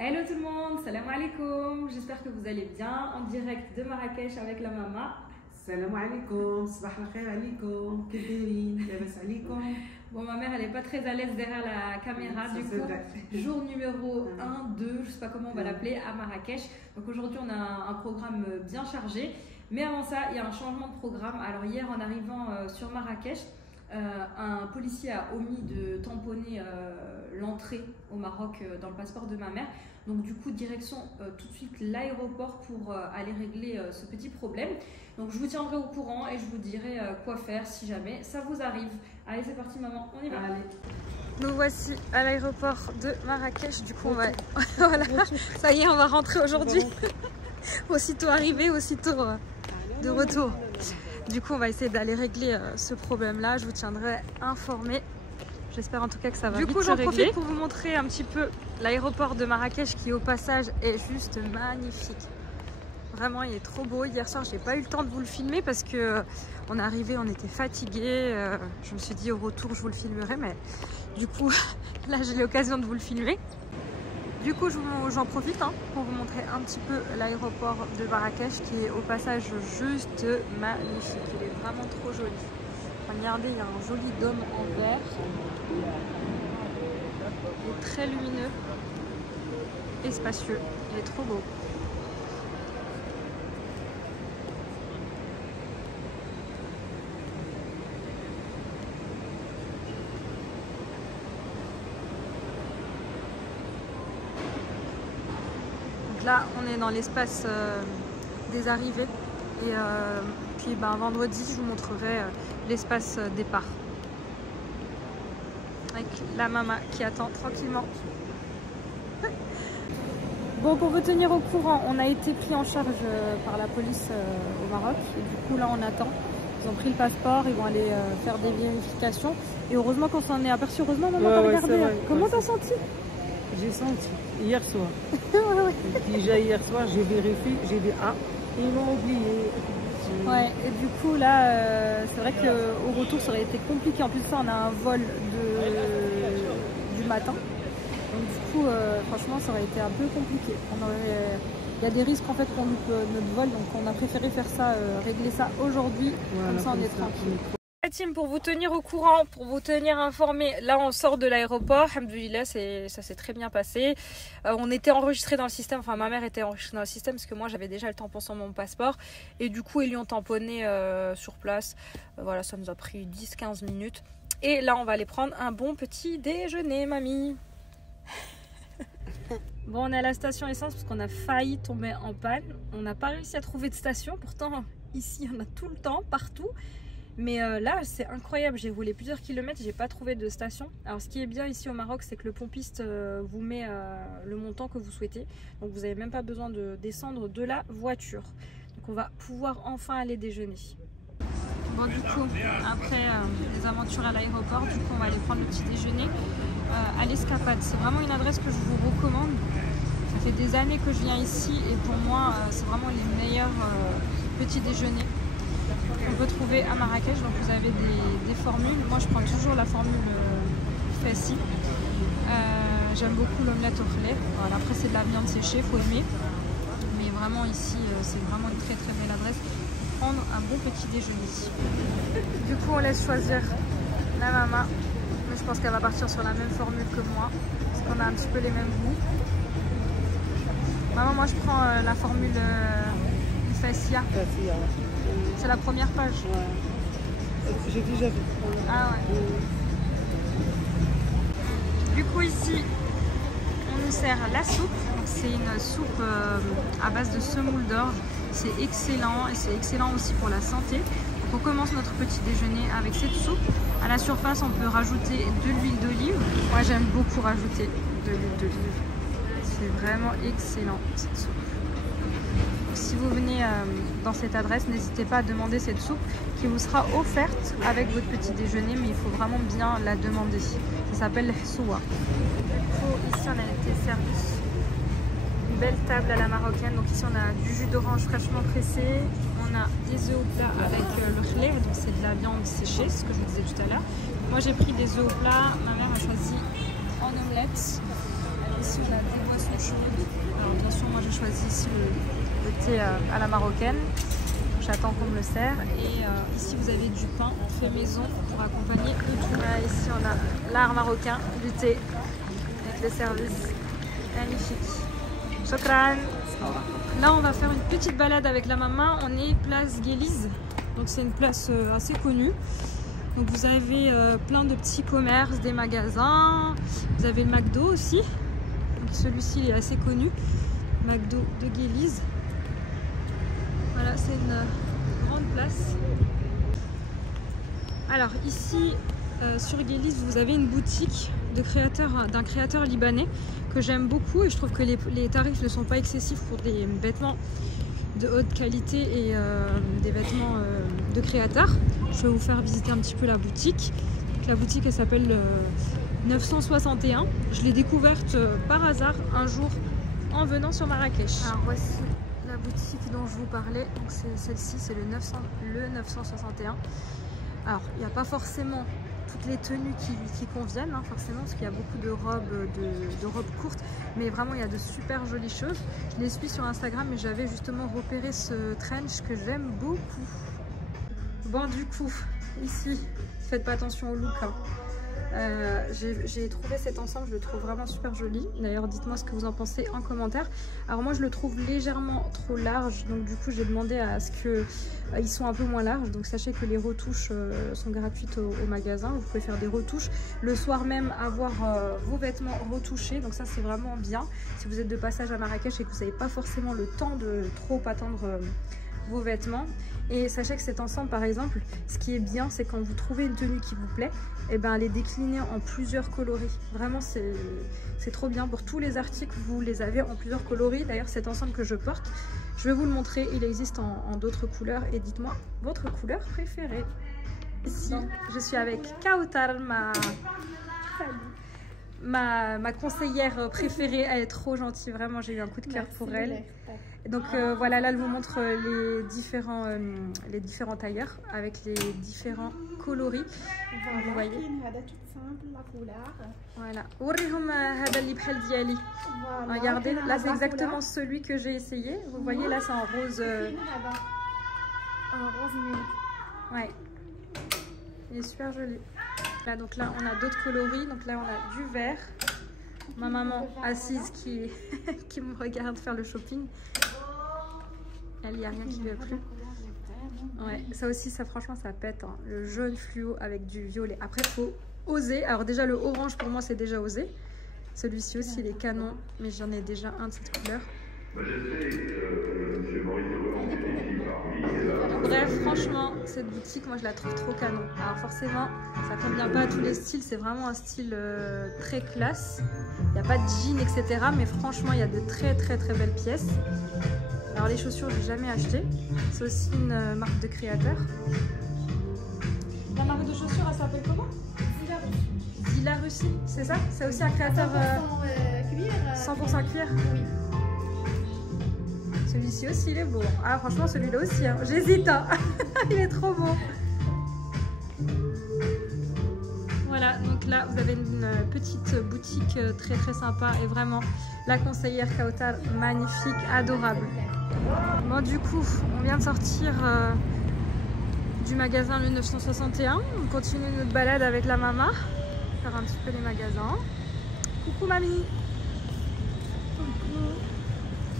Hello tout le monde, salam alaikum, j'espère que vous allez bien, en direct de Marrakech avec la maman. Salam alaikum, sabah al-khair alaikum, kibirine, labas alaikum. Bon, ma mère elle n'est pas très à l'aise derrière la caméra, Ça, du coup, jour numéro 1, 2, je sais pas comment on va l'appeler, à Marrakech. Donc aujourd'hui on a un programme bien chargé, mais avant ça il y a un changement de programme. Alors hier en arrivant sur Marrakech, un policier a omis de tamponner l'entrée au Maroc dans le passeport de ma mère. Donc du coup direction tout de suite l'aéroport pour aller régler ce petit problème. Donc je vous tiendrai au courant et je vous dirai quoi faire si jamais ça vous arrive. Allez, c'est parti maman, on y va. Allez. Nous voici à l'aéroport de Marrakech. Du coup on va voilà, ça y est, on va rentrer aujourd'hui. Aussitôt arrivé, aussitôt de retour. Du coup on va essayer d'aller régler ce problème là. Je vous tiendrai informé. J'espère en tout cas que ça va. Du coup j'en profite pour vous montrer un petit peu l'aéroport de Marrakech qui au passage est juste magnifique. Vraiment il est trop beau. Hier soir j'ai pas eu le temps de vous le filmer parce que on est arrivé, on était fatigué. Je me suis dit au retour je vous le filmerai, mais du coup là j'ai l'occasion de vous le filmer. Du coup j'en profite pour vous montrer un petit peu l'aéroport de Marrakech qui est au passage juste magnifique. Il est vraiment trop joli. Regardez, il y a un joli dôme en verre. Il est très lumineux et spacieux. Il est trop beau. Donc là, on est dans l'espace des arrivées. Et puis vendredi, je vous montrerai l'espace départ. Avec la maman qui attend tranquillement. Bon, pour vous tenir au courant, on a été pris en charge par la police au Maroc. Et du coup, là, on attend. Ils ont pris le passeport, ils vont aller faire des vérifications. Et heureusement qu'on s'en est aperçu. Heureusement, maman, t'as regardé. Comment t'as senti? J'ai senti hier soir. Ouais. Déjà hier soir, j'ai vérifié, j'ai dit ah, ils l'ont oublié. Ouais, et du coup là, c'est vrai qu'au retour ça aurait été compliqué. En plus ça, on a un vol du matin. Donc du coup, franchement, ça aurait été un peu compliqué. Il y a des risques en fait qu'on loupe notre vol, donc on a préféré faire ça, régler ça aujourd'hui. Voilà, comme ça on est tranquille. Team, pour vous tenir au courant, pour vous tenir informé, là on sort de l'aéroport, alhamdoulilah, ça s'est très bien passé. On était enregistré dans le système, enfin ma mère était enregistrée dans le système parce que moi j'avais déjà le tampon sur mon passeport et du coup ils lui ont tamponné sur place. Voilà, ça nous a pris 10-15 minutes et là on va aller prendre un bon petit déjeuner, mamie. Bon, on est à la station essence parce qu'on a failli tomber en panne. On n'a pas réussi à trouver de station, pourtant ici il y en a tout le temps, partout. Mais là c'est incroyable, j'ai roulé plusieurs kilomètres, j'ai pas trouvé de station. Alors ce qui est bien ici au Maroc, c'est que le pompiste vous met le montant que vous souhaitez. Donc vous n'avez même pas besoin de descendre de la voiture. Donc on va pouvoir enfin aller déjeuner. Bon, du coup, après les aventures à l'aéroport, du coup on va aller prendre le petit déjeuner à l'Escapade. C'est vraiment une adresse que je vous recommande. Ça fait des années que je viens ici et pour moi c'est vraiment les meilleurs petits déjeuners qu'on peut trouver à Marrakech. Donc vous avez des formules. Moi je prends toujours la formule Fassi. J'aime beaucoup l'omelette au poulet. Voilà, après c'est de la viande séchée, faut aimer. Mais vraiment ici c'est vraiment une très très belle adresse pour prendre un bon petit déjeuner. Du coup on laisse choisir la maman. Mais je pense qu'elle va partir sur la même formule que moi. Parce qu'on a un petit peu les mêmes goûts. Maman, moi je prends la formule Fassia. C'est la première page. Ouais. J'ai déjà vu. Ah ouais. Du coup ici, on nous sert la soupe. C'est une soupe à base de semoule d'orge. C'est excellent et c'est excellent aussi pour la santé. Donc on commence notre petit déjeuner avec cette soupe. À la surface, on peut rajouter de l'huile d'olive. Moi j'aime beaucoup rajouter de l'huile d'olive. C'est vraiment excellent cette soupe. Si vous venez dans cette adresse, n'hésitez pas à demander cette soupe qui vous sera offerte avec votre petit déjeuner, mais il faut vraiment bien la demander. Ça s'appelle l'hsoua. Ici on a été servi une belle table à la marocaine. Donc ici on a du jus d'orange fraîchement pressé, on a des œufs au plat avec le khlé, donc c'est de la viande séchée, ce que je vous disais tout à l'heure. Moi j'ai pris des œufs au plat, ma mère a choisi en omelette. Ici on a des boissons chaud. Alors bien sûr, moi j'ai choisi ici le thé à la marocaine. J'attends qu'on me le serre. Et ici vous avez du pain fait maison pour accompagner le tout. Là, ici on a l'art marocain du thé avec les services magnifiques. Shukran. Là on va faire une petite balade avec la maman. On est place Guéliz. Donc c'est une place assez connue. Donc vous avez plein de petits commerces, des magasins. Vous avez le McDo aussi. Donc celui-ci il est assez connu. McDo de Guéliz. Voilà, c'est une grande place. Alors ici sur Guéliz, vous avez une boutique d'un créateur libanais que j'aime beaucoup et je trouve que les tarifs ne sont pas excessifs pour des vêtements de haute qualité et des vêtements de créateurs. Je vais vous faire visiter un petit peu la boutique. Donc, la boutique elle s'appelle 961. Je l'ai découverte par hasard un jour en venant sur Marrakech. Alors voici la boutique dont je vous parlais. Donc c'est celle-ci, c'est le 961. Alors il n'y a pas forcément toutes les tenues qui conviennent, hein, forcément, parce qu'il y a beaucoup de robes courtes, mais vraiment il y a de super jolies choses. Je les suis sur Instagram et j'avais justement repéré ce trench que j'aime beaucoup. Bon, du coup, ici, faites pas attention au look, hein. J'ai trouvé cet ensemble, je le trouve vraiment super joli. D'ailleurs dites-moi ce que vous en pensez en commentaire. Alors moi je le trouve légèrement trop large, donc du coup j'ai demandé à ce que ils soient un peu moins larges. Donc sachez que les retouches sont gratuites au magasin. Vous pouvez faire des retouches le soir même, avoir vos vêtements retouchés, donc ça c'est vraiment bien si vous êtes de passage à Marrakech et que vous n'avez pas forcément le temps de trop attendre vos vêtements. Et sachez que cet ensemble par exemple, ce qui est bien c'est quand vous trouvez une tenue qui vous plaît, et ben elle est déclinée en plusieurs coloris. Vraiment c'est trop bien. Pour tous les articles vous les avez en plusieurs coloris. D'ailleurs cet ensemble que je porte, je vais vous le montrer, il existe en d'autres couleurs. Et dites-moi votre couleur préférée. Ici je suis avec Kautar, ma conseillère préférée. Elle est trop gentille, vraiment j'ai eu un coup de cœur pour elle. Donc voilà, là elle vous montre les différents tailleurs avec les différents coloris. Voilà, vous voyez. Voilà. Regardez, là c'est exactement celui que j'ai essayé. Vous voyez, là c'est en rose. En rose nude. Ouais. Il est super joli. Là donc là on a d'autres coloris. Donc là on a du vert. Ma maman assise qui me regarde faire le shopping. Elle, il n'y a rien qui lui a plu. Ouais, ça aussi, ça franchement, ça pète. Hein. Le jaune fluo avec du violet. Après, il faut oser. Alors déjà, le orange, pour moi, c'est déjà osé. Celui-ci aussi, il est canon. Mais j'en ai déjà un de cette couleur. Bref, franchement, cette boutique, moi, je la trouve trop canon. Alors forcément, ça ne convient pas à tous les styles. C'est vraiment un style très classe. Il n'y a pas de jean, etc. Mais franchement, il y a de très, très, très belles pièces. Alors les chaussures, j'ai jamais acheté. C'est aussi une marque de créateur. La marque de chaussures, elle s'appelle comment? Zila Russie, c'est ça? C'est aussi un créateur 100% cuir. 100% cuir. Oui. Celui-ci aussi, il est beau. Ah franchement, celui-là aussi. Hein. J'hésite. Hein. Il est trop beau. Voilà, donc là, vous avez une petite boutique très très sympa et vraiment la conseillère Kautar, magnifique, adorable. Bon, du coup, on vient de sortir du magasin le 961. On continue notre balade avec la maman. Faire un petit peu les magasins. Coucou mamie. Coucou.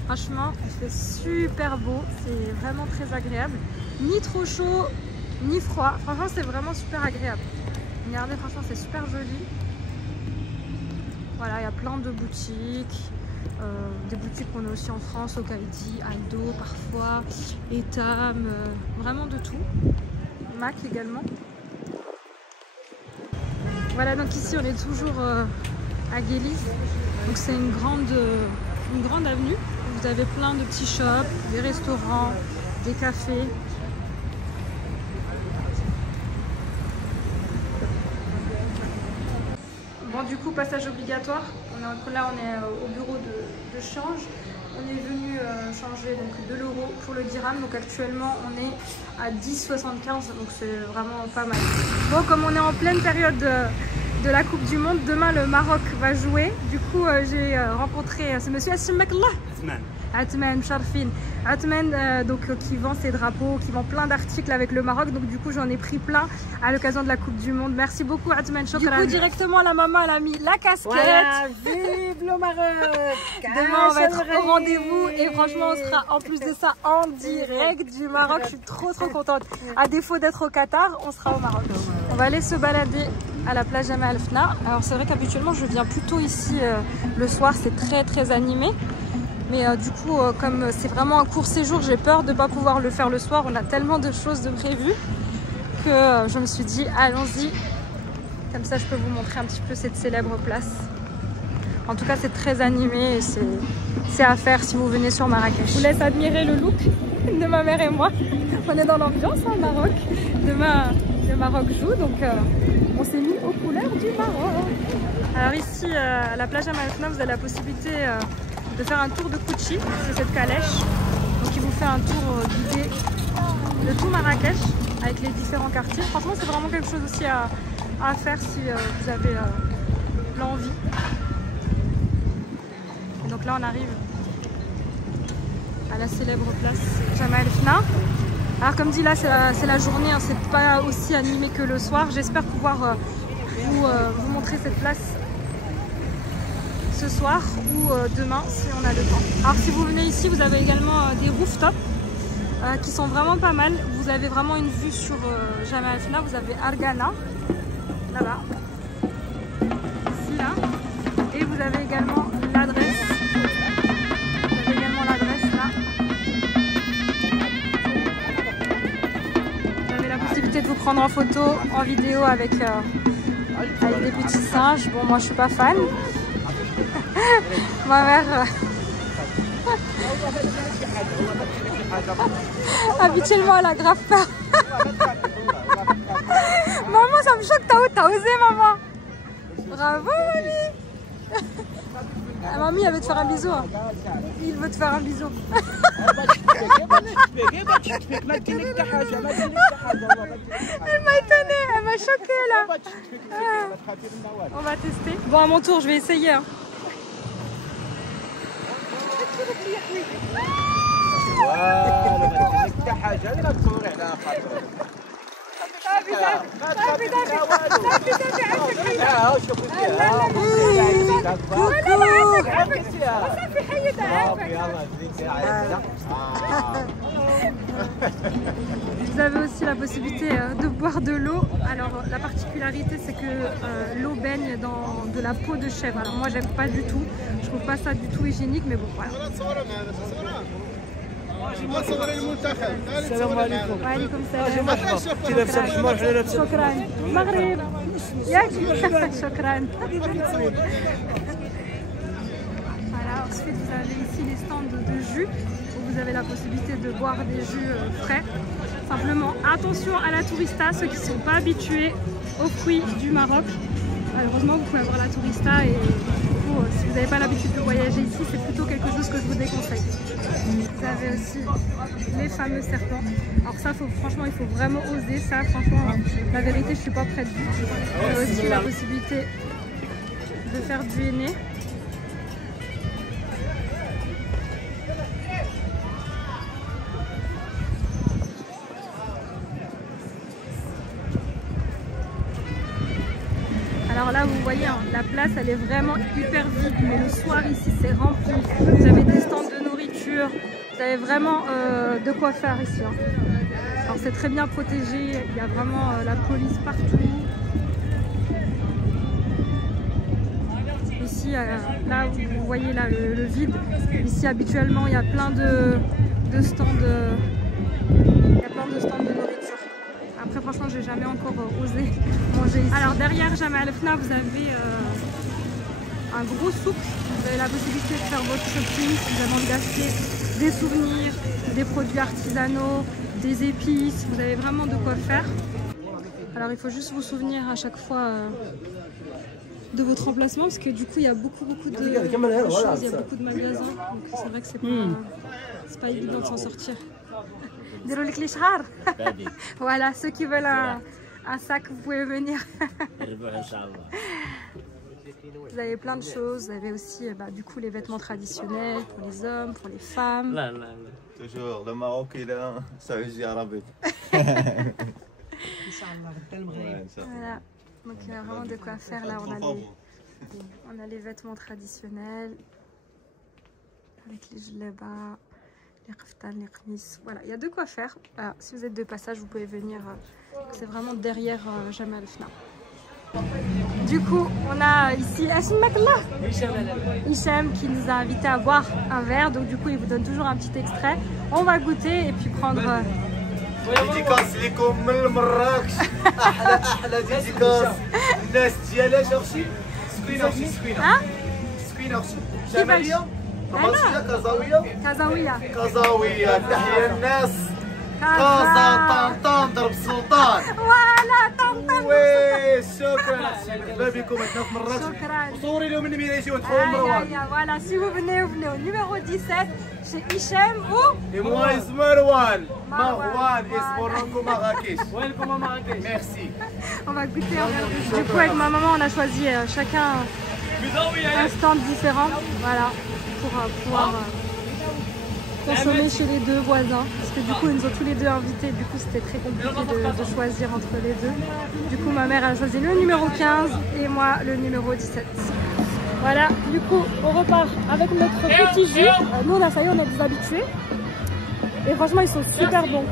Franchement, il fait super beau. C'est vraiment très agréable. Ni trop chaud, ni froid. Franchement, c'est vraiment super agréable. Regardez, franchement, c'est super joli. Voilà, il y a plein de boutiques. Des boutiques qu'on a aussi en France, au Kaidi, Aldo parfois, Etam, vraiment de tout. Mac également. Voilà, donc ici on est toujours à Guéliz. Donc c'est une grande avenue. Vous avez plein de petits shops, des restaurants, des cafés. Bon, du coup, passage obligatoire. Là, on est au bureau de change. On est venu changer donc, de l'euro pour le dirham. Donc actuellement, on est à 10,75. Donc c'est vraiment pas mal. Bon, comme on est en pleine période de la Coupe du Monde. Demain, le Maroc va jouer. Du coup, j'ai rencontré ce monsieur, Atman Sharfin. Atman, donc qui vend ses drapeaux, qui vend plein d'articles avec le Maroc. Donc du coup, j'en ai pris plein à l'occasion de la Coupe du Monde. Merci beaucoup, Atman. Du coup, directement, la maman, elle a mis la casquette. Voilà, vive le Maroc. Demain, on va être au rendez-vous et franchement, on sera en plus de ça en direct du Maroc. Je suis trop contente. À défaut d'être au Qatar, on sera au Maroc. On va aller se balader à la plage Jamal El Fna. Alors c'est vrai qu'habituellement, je viens plutôt ici le soir. C'est très animé. Mais du coup, comme c'est vraiment un court séjour, j'ai peur de ne pas pouvoir le faire le soir. On a tellement de choses de prévues que je me suis dit, allons-y. Comme ça, je peux vous montrer un petit peu cette célèbre place. En tout cas, c'est très animé et c'est à faire si vous venez sur Marrakech. Je vous laisse admirer le look de ma mère et moi. On est dans l'ambiance au Maroc. Demain, le Maroc joue, donc on s'est mis aux couleurs du Maroc. Alors ici, à la plage Jamal El Fna, vous avez la possibilité de faire un tour de Kouchi, c'est cette calèche. Donc il vous fait un tour guidé de tout Marrakech avec les différents quartiers. Franchement, c'est vraiment quelque chose aussi à faire si vous avez l'envie. Donc là, on arrive à la célèbre place Jamal El Fna. Alors comme dit, là, c'est la journée, hein, c'est pas aussi animé que le soir. J'espère pouvoir vous montrer cette place ce soir ou demain si on a le temps. Alors si vous venez ici, vous avez également des rooftops qui sont vraiment pas mal. Vous avez vraiment une vue sur Jamal El Fna. Vous avez Argana là-bas, ici là, et vous avez également l'adresse. Vous avez également l'adresse là. Vous avez la possibilité de vous prendre en photo, en vidéo avec des petits singes. Bon, moi je suis pas fan. Ma mère habituellement elle a grave peur. Maman, ça me choque, t'as osé maman. Bravo mamie. Mamie, elle veut te faire un bisou, hein. Il veut te faire un bisou. Elle m'a étonnée, elle m'a choquée là. On va tester. Bon, à mon tour, je vais essayer, hein. Vous avez aussi la possibilité de boire de l'eau. Alors la particularité, c'est que l'eau baigne dans de la peau de chèvre. Alors moi j'aime pas du tout, je trouve pas ça du tout hygiénique, mais bon voilà. السلام عليكم. وعليكم السلام. انت لابسه الحمار حنا لابسه شكرا. المغرب ياك شكرا. Voilà, ensuite vous avez ici les stands de jus où vous avez la possibilité de boire des jus frais. Simplement attention à la tourista, ceux qui ne sont pas habitués aux fruits du Maroc. Malheureusement vous pouvez avoir la tourista et si vous n'avez pas l'habitude de voyager ici, c'est plutôt quelque chose que je vous déconseille. Vous avez aussi les fameux serpents. Alors ça, franchement, il faut vraiment oser ça. Franchement, la vérité, je suis pas prête du tout. Il y a aussi la possibilité de faire du henné. Alors là, vous voyez, hein, la place, elle est vraiment hyper vide, mais le soir ici, c'est rempli. Vous avez des stands de nourriture, vous avez vraiment de quoi faire ici. Hein. Alors c'est très bien protégé, il y a vraiment la police partout. Ici, là, vous voyez là, le vide. Ici, habituellement, il y a plein de stands. Il y a plein de stands de nourriture. Après, franchement, j'ai jamais encore osé manger ici. Alors derrière Jamal El Fna, vous avez un gros souk. Vous avez la possibilité de faire votre shopping si vous avez envie d'acheter des souvenirs, des produits artisanaux, des épices. Vous avez vraiment de quoi faire. Alors il faut juste vous souvenir à chaque fois de votre emplacement parce que du coup il y a beaucoup de choses, il y a beaucoup de magasins. Donc c'est vrai que c'est pas évident de s'en sortir. Voilà, ceux qui veulent un sac, vous pouvez venir. Vous avez plein de choses. Vous avez aussi du coup les vêtements traditionnels pour les hommes, pour les femmes. Toujours, le Maroc il a ça veut dire arabe. Voilà, donc il y a vraiment de quoi faire là. On a les vêtements traditionnels avec les djellabas, les kaftan, les khmis. Voilà, il y a de quoi faire. Alors, si vous êtes de passage, vous pouvez venir. C'est vraiment derrière Jamal Fna. Du coup, on a ici Hicham qui nous a invités à boire un verre. Donc du coup, il vous donne toujours un petit extrait. On va goûter et puis prendre... dédicace لكم من مراكش احلى ديديكاس الناس ديالها شي سكينه سكينه شماليه رباطيه كازاويه تحيا الناس كازا طنطان ضرب السلطان فوالا طنطان وي شكرا مرحبا بكم هنا في مراكش شكرا صوري لهم النميريتي وندخلوا مروان voilà si vous venez au numéro 17 chez Hicham ou et moi is Marwan is Morocco Marrakech welcome à Marrakech merci on va goûter du coup avec ma maman on a choisi chacun un stand différent voilà pour pouvoir consommer chez les deux voisins parce que du coup ils nous ont tous les deux invités, du coup c'était très compliqué de choisir entre les deux. Du coup ma mère a choisi le numéro 15 et moi le numéro 17. Voilà, du coup on repart avec notre petit jus. Nous on a ça y est, on est des habitués et franchement ils sont super bons.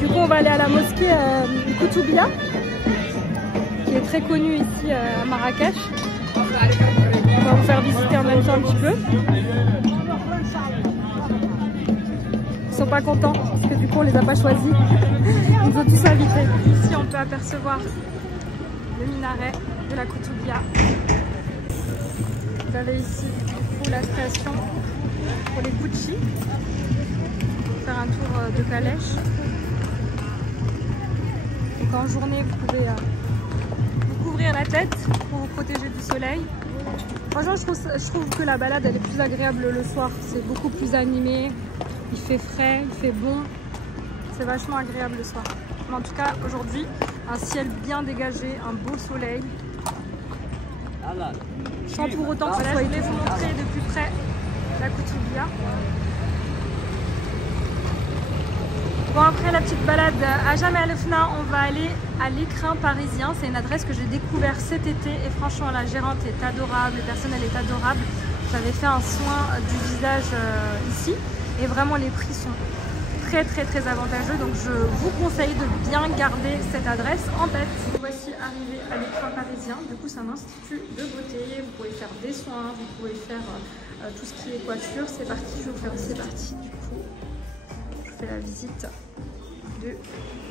Du coup on va aller à la mosquée Koutoubia qui est très connue ici à Marrakech. On va vous faire visiter en même temps un petit peu. Ils sont pas contents parce que du coup on les a pas choisis. Ils nous ont tous invités. Ici on peut apercevoir le minaret de la Koutoubia. Vous avez ici du coup la station pour les Gucci. Faire un tour de calèche. Donc en journée vous pouvez couvrir la tête pour vous protéger du soleil. Franchement je trouve que la balade elle est plus agréable le soir, c'est beaucoup plus animé, il fait frais, il fait bon, c'est vachement agréable le soir. Mais en tout cas aujourd'hui un ciel bien dégagé, un beau soleil, sans pour autant que ce soit. Je vais vous montrer de plus près la Koutoubia. Bon, après la petite balade à Jamal Fna, on va aller à l'écrin parisien. C'est une adresse que j'ai découvert cet été et franchement la gérante est adorable, le personnel est adorable. J'avais fait un soin du visage ici et vraiment les prix sont très avantageux. Donc je vous conseille de bien garder cette adresse en tête. Voici arrivé à l'écrin parisien. Du coup c'est un institut de beauté. Vous pouvez faire des soins, vous pouvez faire tout ce qui est coiffure. C'est parti, je vais vous faire aussi partie du coup. La visite de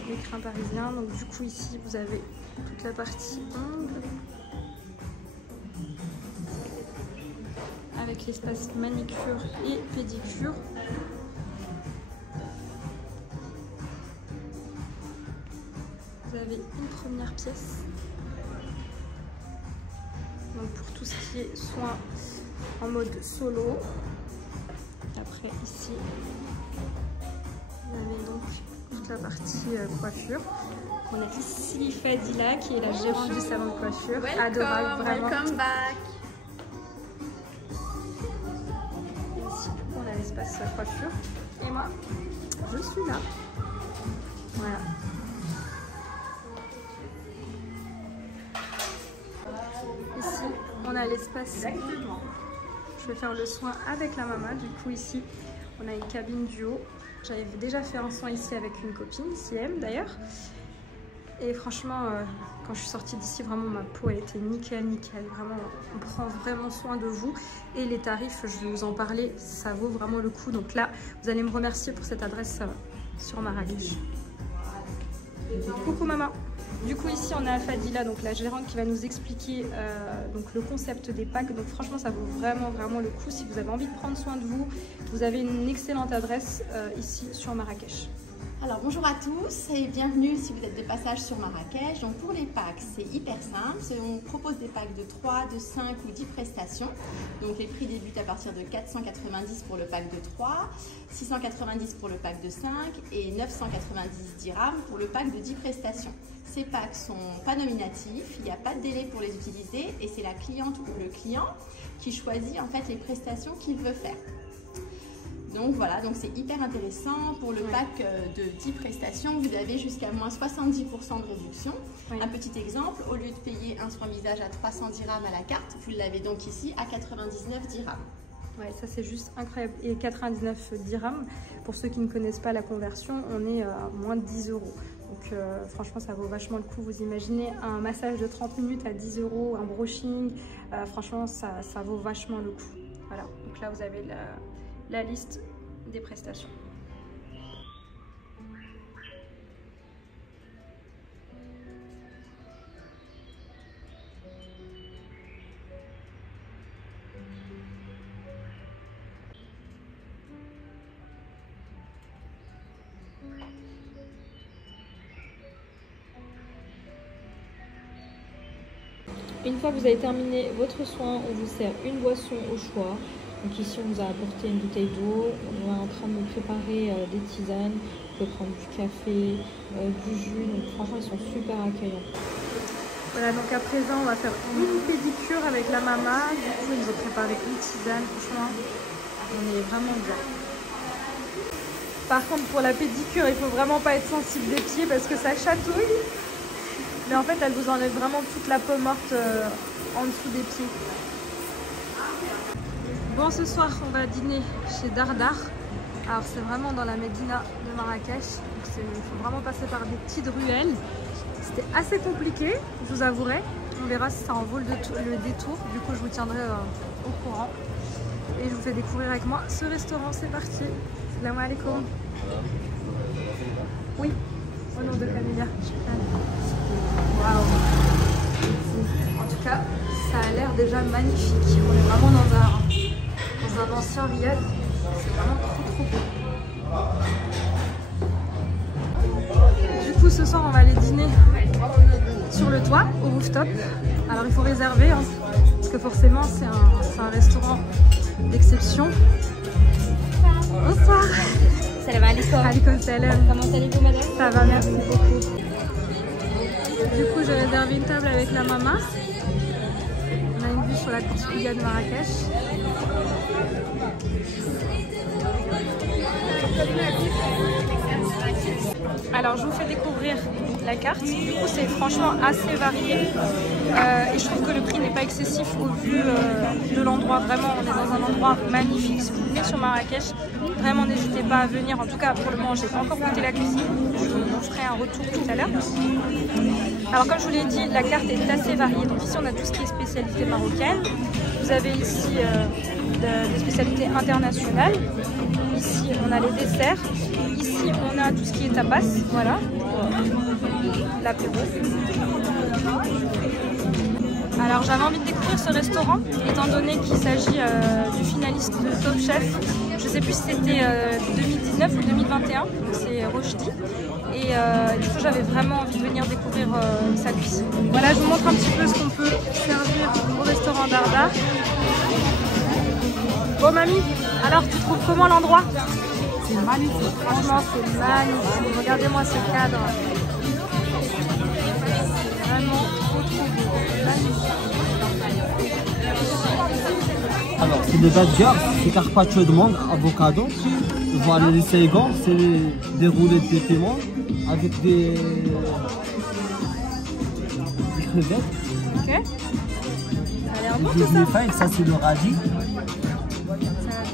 l'écrin parisien. Donc du coup ici vous avez toute la partie ongles avec l'espace manicure et pédicure. Vous avez une première pièce donc pour tout ce qui est soins en mode solo. Après ici vous avez donc toute la partie coiffure. On a ici Fadila qui est la gérante du salon de coiffure. Adorable, vraiment. Welcome back. Et ici, on a l'espace coiffure. Et moi, je suis là. Voilà. Ici, on a l'espace. Je vais faire le soin avec la maman. Du coup, ici, on a une cabine duo. J'avais déjà fait un soin ici avec une copine, Siem d'ailleurs. Et franchement, quand je suis sortie d'ici, vraiment ma peau elle était nickel. Vraiment, on prend vraiment soin de vous. Et les tarifs, je vais vous en parler, ça vaut vraiment le coup. Donc là, vous allez me remercier pour cette adresse sur Marrakech. Coucou maman. Du coup ici on a Fadila, donc la gérante qui va nous expliquer donc le concept des packs. Donc franchement ça vaut vraiment le coup. Si vous avez envie de prendre soin de vous, vous avez une excellente adresse ici sur Marrakech. Alors bonjour à tous et bienvenue si vous êtes de passage sur Marrakech. Donc pour les packs, c'est hyper simple. On propose des packs de 3, de 5 ou 10 prestations. Donc les prix débutent à partir de 490 pour le pack de 3, 690 pour le pack de 5 et 990 dirhams pour le pack de 10 prestations. Ces packs sont pas nominatifs, il n'y a pas de délai pour les utiliser et c'est la cliente ou le client qui choisit en fait les prestations qu'il veut faire. Donc voilà, donc c'est hyper intéressant. Pour le pack de 10 prestations, vous avez jusqu'à moins 70% de réduction. Un petit exemple, au lieu de payer un soin visage à 300 dirhams à la carte, vous l'avez donc ici à 99 dirhams. Ouais, ça c'est juste incroyable. Et 99 dirhams, pour ceux qui ne connaissent pas la conversion, on est à moins de 10 euros. Donc franchement, ça vaut vachement le coup. Vous imaginez un massage de 30 minutes à 10 euros, un brushing, franchement, ça vaut vachement le coup. Voilà, donc là vous avez la liste des prestations. Une fois que vous avez terminé votre soin, on vous sert une boisson au choix. Donc ici, on vous a apporté une bouteille d'eau. On est en train de préparer des tisanes. Vous pouvez prendre du café, du jus. Donc franchement, ils sont super accueillants. Voilà, donc à présent, on va faire une pédicure avec la maman. Du coup, ils nous ont préparé une tisane. Franchement, on est vraiment bien. Par contre, pour la pédicure, il faut vraiment pas être sensible des pieds parce que ça chatouille. Mais en fait, elle vous enlève vraiment toute la peau morte en dessous des pieds. Bon, ce soir, on va dîner chez Dardar. Alors, c'est vraiment dans la Médina de Marrakech. Il faut vraiment passer par des petites ruelles. C'était assez compliqué, je vous avouerai. On verra si ça en vaut le détour. Du coup, je vous tiendrai au courant. Et je vous fais découvrir avec moi ce restaurant. C'est parti. Salam alaikum. Oui, au nom de Camilla. Waouh. En tout cas, ça a l'air déjà magnifique. On est vraiment dans un ancien riad. C'est vraiment trop beau. Du coup, ce soir, on va aller dîner sur le toit, au rooftop. Alors, il faut réserver, hein, parce que forcément, c'est un restaurant d'exception. Bonsoir. Salam alaikum. Alaikum salam. Comment allez-vous, madame? Ça va, merci beaucoup. Du coup, j'ai réservé une table avec la maman. On a une vue sur la course Ouya de Marrakech. Alors, je vous fais découvrir la carte. Du coup, c'est franchement assez varié. Et je trouve que le prix n'est pas excessif au vu de l'endroit. Vraiment, on est dans un endroit magnifique. Si vous venez sur Marrakech, vraiment n'hésitez pas à venir. En tout cas, pour le moment, je n'ai pas encore goûté la cuisine. Je vous ferai un retour tout à l'heure. Alors, comme je vous l'ai dit, la carte est assez variée. Donc ici, on a tout ce qui est spécialité marocaine. Vous avez ici des spécialités internationales. Ici, on a les desserts. Ici, on a tout ce qui est tapas. Voilà. L'apéro. Alors, j'avais envie de découvrir ce restaurant, étant donné qu'il s'agit du finaliste de Top Chef. Je ne sais plus si c'était 2019 ou 2021. Donc, c'est Rochdi. Et du coup, j'avais vraiment envie de venir découvrir sa cuisine. Voilà, je vous montre un petit peu ce qu'on peut servir au restaurant Dardar. Bon, mamie, alors tu trouves comment l'endroit? C'est magnifique. Franchement, c'est magnifique. Regardez-moi ce cadre. Vraiment trop beau. Magnifique. Alors, c'est le burger, c'est carpaccio de mangue, avocado. Voilà les seigons, c'est des roulés de piment avec des crevettes. Ok. Ça a l'air bon Des tout ça. feuilles, ça c'est le radis.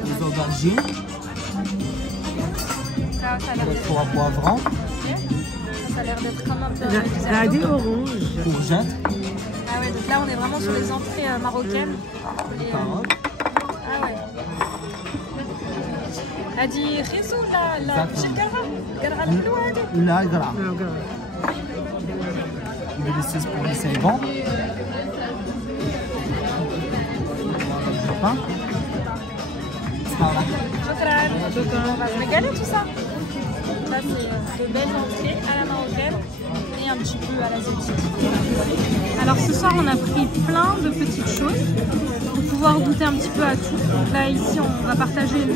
Les aubergines, Ça a l'air les d'être. trois poivrons, Ça a l'air d'être comme un peu. Radis orange. courgettes, Ah ouais, donc là on est vraiment sur les entrées marocaines. Et, carottes. ah ouais. هذه خيسو لا ماشي القرعه الحلوه هذه. La gras. Il est laissé pour les seigons. Pain. شكرا. On va se régaler tout ça. là c'est de belles entrées à la marocaine et un petit peu à l'asiatique. Alors ce soir on a pris plein de petites choses pour pouvoir goûter un petit peu à tout. Donc là ici on va partager une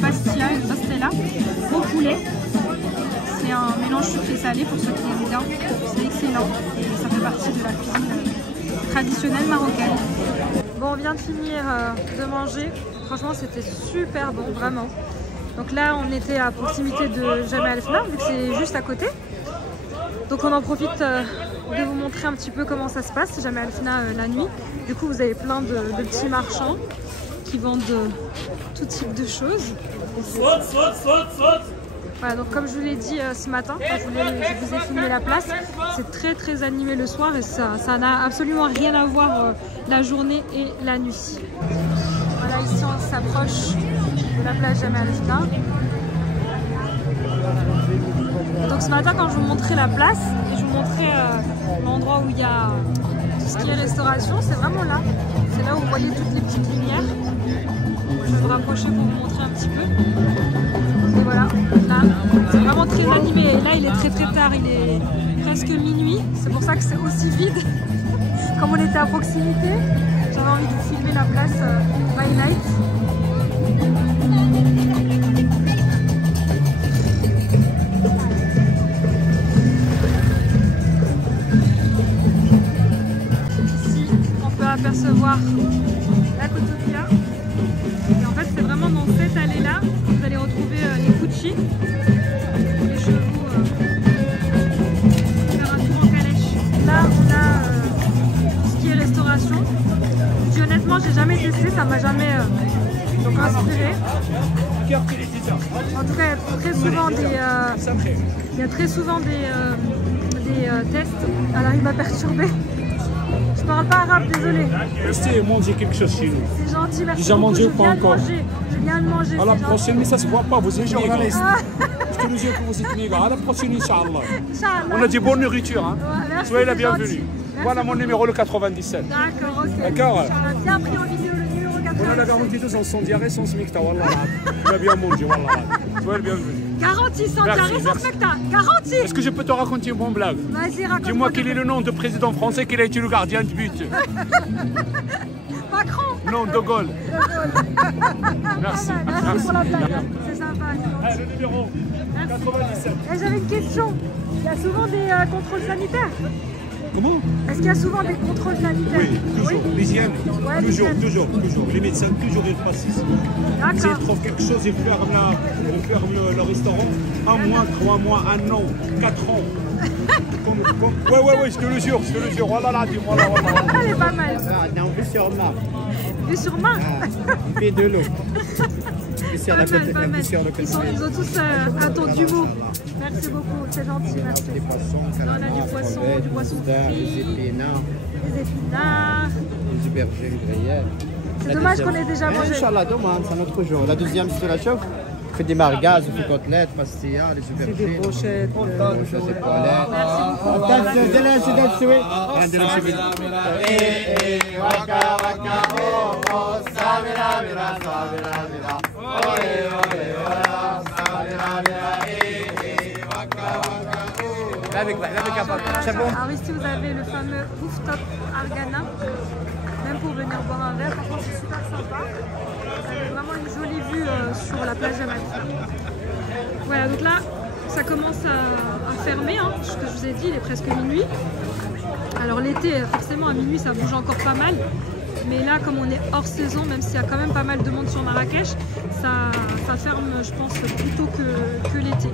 pastilla, une pastella au poulet. C'est un mélange sucré-salé pour ceux qui aiment bien. C'est excellent et ça fait partie de la cuisine traditionnelle marocaine. Bon, on vient de finir de manger. Franchement, c'était super bon, vraiment. Donc là, on était à proximité de Jemaa el-Fna, vu que c'est juste à côté. Donc on en profite de vous montrer un petit peu comment ça se passe, Jemaa el-Fna la nuit. Du coup, vous avez plein de petits marchands qui vendent tout type de choses. Voilà, donc comme je vous l'ai dit ce matin, quand je vous ai filmé la place, c'est très animé le soir et ça n'a absolument rien à voir la journée et la nuit. Voilà, ici on s'approche de la plage Jemaa el-Fna. Donc ce matin quand je vous montrais la place et je vous montrais l'endroit où il y a tout ce qui est restauration, c'est vraiment là. C'est là où vous voyez toutes les petites lumières. Je vais me rapprocher pour vous montrer un petit peu. Et voilà, là, c'est vraiment très animé. Et là, il est très tard, il est presque minuit. C'est pour ça que c'est aussi vide. Comme on était à proximité, j'avais envie de vous filmer la place by night. Ici, on peut apercevoir la Koutoubia. Et en fait, c'est vraiment dans cette allée-là que vous allez retrouver les Kouchi, les chevaux faire un tour en calèche. Là, on a tout ce qui est restauration. Puis, honnêtement, j'ai jamais testé, ça m'a jamais inspiré. En tout cas, il y a très souvent des tests. Alors, il m'a perturbé. Je parle pas arabe, désolé. Restez manger quelque chose chez nous. C'est gentil, merci. Déjà beaucoup. mangé ou pas encore? Je viens de manger. À la prochaine, mais ça se voit pas, vous êtes journaliste. Je te le dis que vous êtes migrants. À la prochaine, Inch'Allah. On a dit bonne nourriture, hein. Ouais, Soyez la bienvenue. Voilà mon numéro, le 97. D'accord, ok. D'accord. On a bien pris en vidéo le numéro 97. On a la garantie de sans diarrhée, sans smicta, wallah. Tu as bien mangé, wallah. Soyez le bienvenu. Garantie sans diarrhée, sans spectacle. Garantie. Est-ce que je peux te raconter une bonne blague? Vas-y, raconte. Dis-moi quel est le nom de président français qui a été le gardien de but? Macron. Non, De Gaulle. Merci. Merci pour la blague. C'est sympa. Le numéro 97. Et j'avais une question. Il y a souvent des contrôles sanitaires? Comment? Est-ce qu'il y a souvent des contrôles sanitaires? Oui, toujours. L'hygiène, Ouais, toujours. Les médecins, toujours, ils passent ici. S'ils D'accord. trouvent quelque chose, ils ferment le restaurant. 1 mois, 3 mois, 1 an, 4 ans. Ouais, je te le jure. Voilà là, dis-moi là, voilà. Elle est pas mal. On vit sur Mar. Vue sur Mar. On fait de l'eau. Pas mal. Ils ont tous un ton d'humour. Merci beaucoup, c'est gentil, merci. Des poissons, On a du poisson frit, des épinards, des épinards. des aubergines grillées. C'est dommage qu'on ait déjà mangé. Inch'Allah, demain, c'est un autre jour. La deuxième, c'est la chauffe. On fait des margaz, on fait côtelettes, pastillas, les aubergines. Des brochettes, des poilettes. Merci Alors ici vous avez le fameux rooftop Argana, même pour venir boire un verre, par contre c'est super sympa. Vous avez vraiment une jolie vue sur la plage Jemaa el-Fna. Voilà, donc là ça commence à fermer, hein. Ce que je vous ai dit, il est presque minuit. Alors l'été forcément à minuit ça bouge encore pas mal. Mais là, comme on est hors saison, même s'il y a quand même pas mal de monde sur Marrakech, ça ferme, je pense, plutôt que l'été.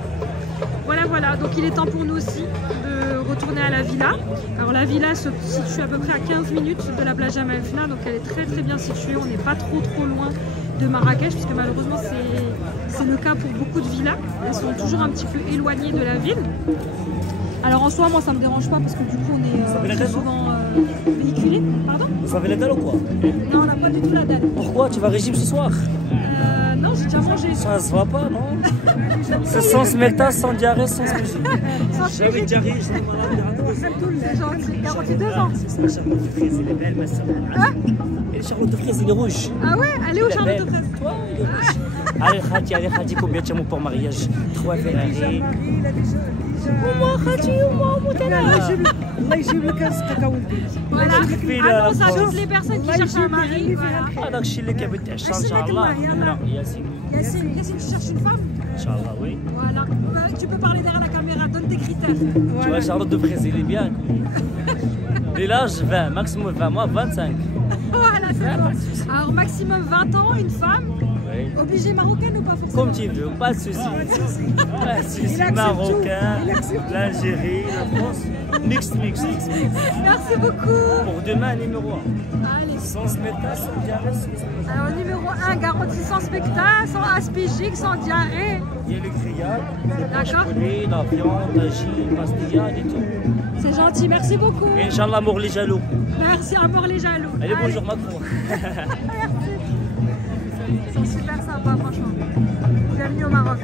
Voilà, donc il est temps pour nous aussi de retourner à la villa. Alors la villa se situe à peu près à 15 minutes de la plage Jemaa el-Fna, donc elle est très bien située, on n'est pas trop loin de Marrakech, puisque malheureusement c'est le cas pour beaucoup de villas, elles sont toujours un petit peu éloignées de la ville. Alors en soi, moi ça me dérange pas parce que du coup on est très souvent véhiculé. Pardon? Vous avez la dalle ou quoi? Non, on n'a pas du tout la dalle. Pourquoi? Tu vas régime ce soir? Non, j'ai déjà mangé. Ça se voit pas, non? C'est sans smecta, sans diarrhée, sans spécie. J'avais diarrhée, j'ai C'est gentil, 42 ans. La charlotte de fraise, elle est belle, ma soeur. Et la charlotte de fraise, elle est rouge. Ah ouais? Elle est où, Elle est Charlotte de belle. fraise? Toi, elle est rouge. Allez, Khadi, combien tu as pour mariage? 3 Ferrari. Voilà. Fila, Annonce à la toutes les personnes qui cherchent un mari. Voilà. هذاك الشيء اللي كبت عشان ان شاء الله. لا ياسين. Yacine, tu cherches une femme? ان شاء الله oui. Voilà. Tu peux parler derrière la caméra, donne tes critères. Tu vois, Charlotte de fraise, il est bien. Et l'âge 20, maximum 20, moi 25. Voilà, c'est bon. Alors maximum 20 ans, une femme. Oui. Obligée marocaine ou pas forcément? Comme tu veux, pas de soucis. Pas de soucis. Marocain, l'Algérie, la France. Mixte. Merci beaucoup. Pour demain, numéro 1. Allez. Sans smecta, sans diarrhée, sans spécie. Alors numéro 1, garantie sans spectacle, sans aspigique, sans diarrhée. Il y a le grillade, D'accord. la viande, la gîte, pastillade et tout. C'est gentil, merci beaucoup. Et Inch'Allah, mort les jaloux. Merci à mort les jaloux. Allez, bonjour Macron. Merci. Ils sont super sympas, franchement. Bienvenue au Maroc.